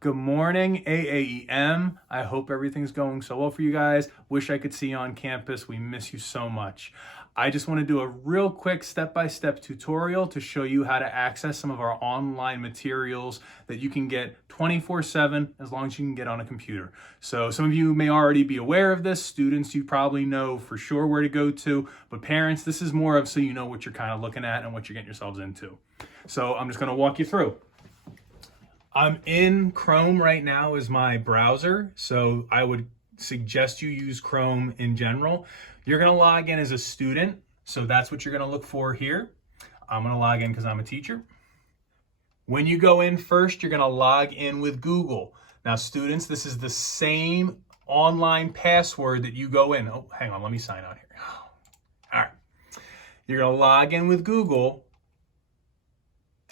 Good morning, AAEM. I hope everything's going so well for you guys. Wish I could see you on campus. We miss you so much. I just want to do a real quick step-by-step tutorial to show you how to access some of our online materials that you can get 24/7 as long as you can get on a computer. So some of you may already be aware of this. Students, you probably know for sure where to go to, but parents, this is more of so you know what you're kind of looking at and what you're getting yourselves into. So I'm just going to walk you through. I'm in Chrome right now as my browser, so I would suggest you use Chrome in general. You're going to log in as a student, so that's what you're going to look for here. I'm going to log in because I'm a teacher. When you go in first, you're going to log in with Google. Now, students, this is the same online password that you go in. Oh, hang on, let me sign out here. All right. You're going to log in with Google.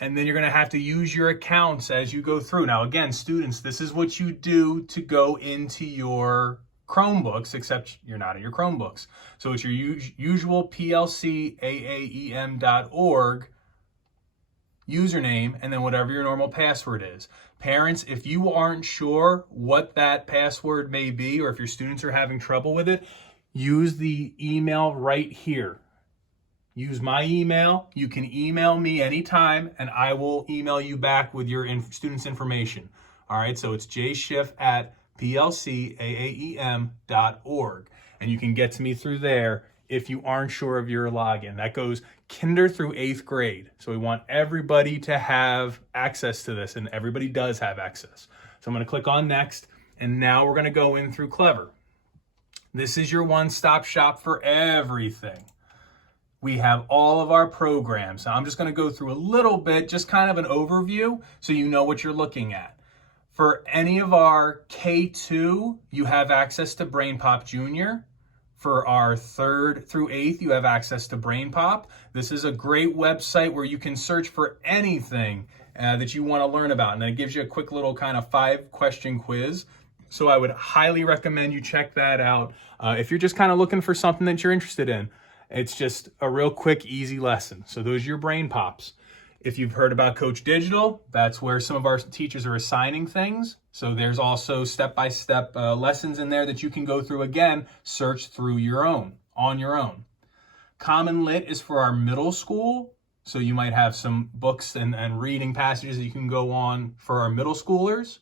And then you're going to have to use your accounts as you go through. Now, again, students, this is what you do to go into your Chromebooks, except you're not in your Chromebooks. So it's your usual plcaaem.org username and then whatever your normal password is. Parents, if you aren't sure what that password may be, or if your students are having trouble with it, use the email right here. Use my email. You can email me anytime, and I will email you back with your students' information. All right, so it's jschiff@plcaaem.org, and you can get to me through there if you aren't sure of your login. That goes kinder through 8th grade, so we want everybody to have access to this, and everybody does have access. So I'm going to click on Next, and now we're going to go in through Clever. This is your one-stop shop for everything. We have all of our programs. Now, I'm just going to go through a little bit, just kind of an overview, so you know what you're looking at. For any of our K2, you have access to BrainPop Junior. For our 3rd through 8th, you have access to BrainPop. This is a great website where you can search for anything that you want to learn about. And then it gives you a quick little kind of 5-question quiz. So I would highly recommend you check that out if you're just kind of looking for something that you're interested in. It's just a real quick, easy lesson. So those are your brain pops. If you've heard about Coach Digital, that's where some of our teachers are assigning things. So there's also step-by-step lessons in there that you can go through again, search through on your own. Common Lit is for our middle school. So you might have some books and reading passages that you can go on for our middle schoolers.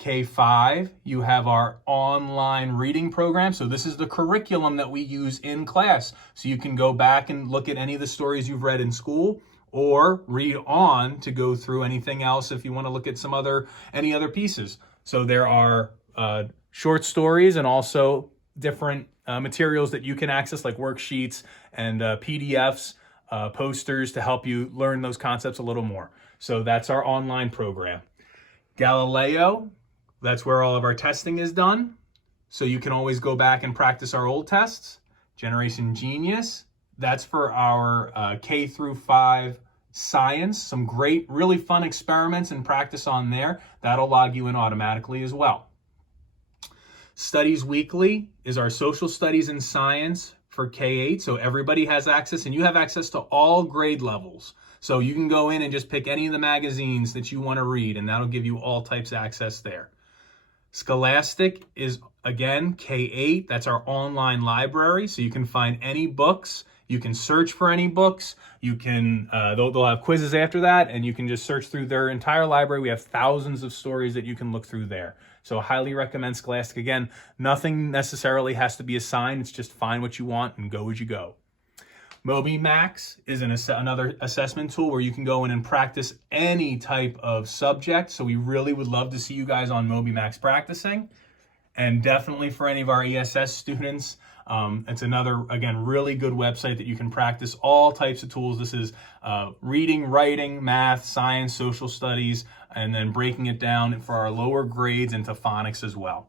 K5, you have our online reading program. So this is the curriculum that we use in class. So you can go back and look at any of the stories you've read in school or read on to go through anything else if you want to look at any other pieces. So there are short stories and also different materials that you can access like worksheets and PDFs, posters to help you learn those concepts a little more. So that's our online program. Galileo, that's where all of our testing is done. So you can always go back and practice our old tests. Generation Genius, that's for our K through 5 science. Some great, really fun experiments and practice on there. That'll log you in automatically as well. Studies Weekly is our social studies and science for K8. So everybody has access, and you have access to all grade levels. So you can go in and just pick any of the magazines that you want to read, and that'll give you all types of access there. Scholastic is, again, K8. That's our online library, so you can find any books. You can search for any books. You can, they'll have quizzes after that, and you can just search through their entire library. We have thousands of stories that you can look through there. So I highly recommend Scholastic. Again, nothing necessarily has to be assigned. It's just find what you want and go as you go. MobyMax is another assessment tool where you can go in and practice any type of subject. So we really would love to see you guys on MobyMax practicing. And definitely for any of our ESS students, it's another, again, really good website that you can practice all types of tools. This is reading, writing, math, science, social studies, and then breaking it down for our lower grades into phonics as well.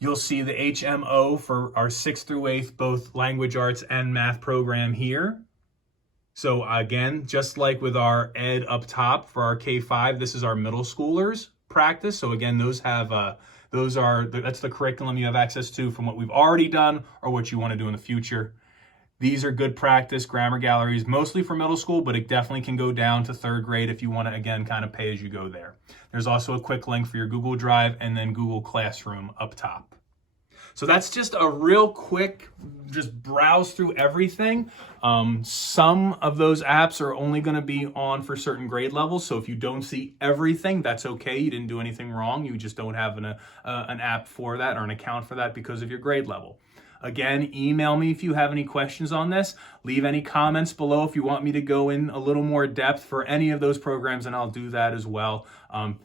You'll see the HMO for our 6th through 8th, both language arts and math program here. So again, just like with our ed up top for our K5, this is our middle schoolers practice. So again, that's the curriculum you have access to from what we've already done or what you want to do in the future. These are good practice grammar galleries, mostly for middle school, but it definitely can go down to 3rd grade if you want to, again, kind of pay as you go there. There's also a quick link for your Google Drive and then Google Classroom up top. So that's just a real quick, just browse through everything. Some of those apps are only going to be on for certain grade levels. So if you don't see everything, that's okay. You didn't do anything wrong. You just don't have an app for that or an account for that because of your grade level. Again, email me if you have any questions on this. Leave any comments below if you want me to go in a little more depth for any of those programs, and I'll do that as well.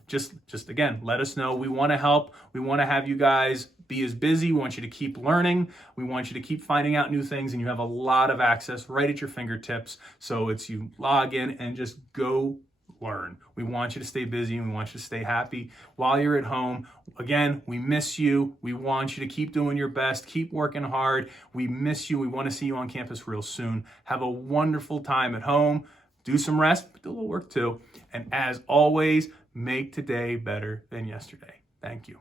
Just again, let us know. We want to help. We want to have you guys be as busy. We want you to keep learning. We want you to keep finding out new things, and you have a lot of access right at your fingertips. So it's you log in and just go learn. We want you to stay busy and we want you to stay happy while you're at home. Again, we miss you. We want you to keep doing your best, keep working hard. We miss you. We want to see you on campus real soon. Have a wonderful time at home. Do some rest, but do a little work too. And as always, make today better than yesterday. Thank you.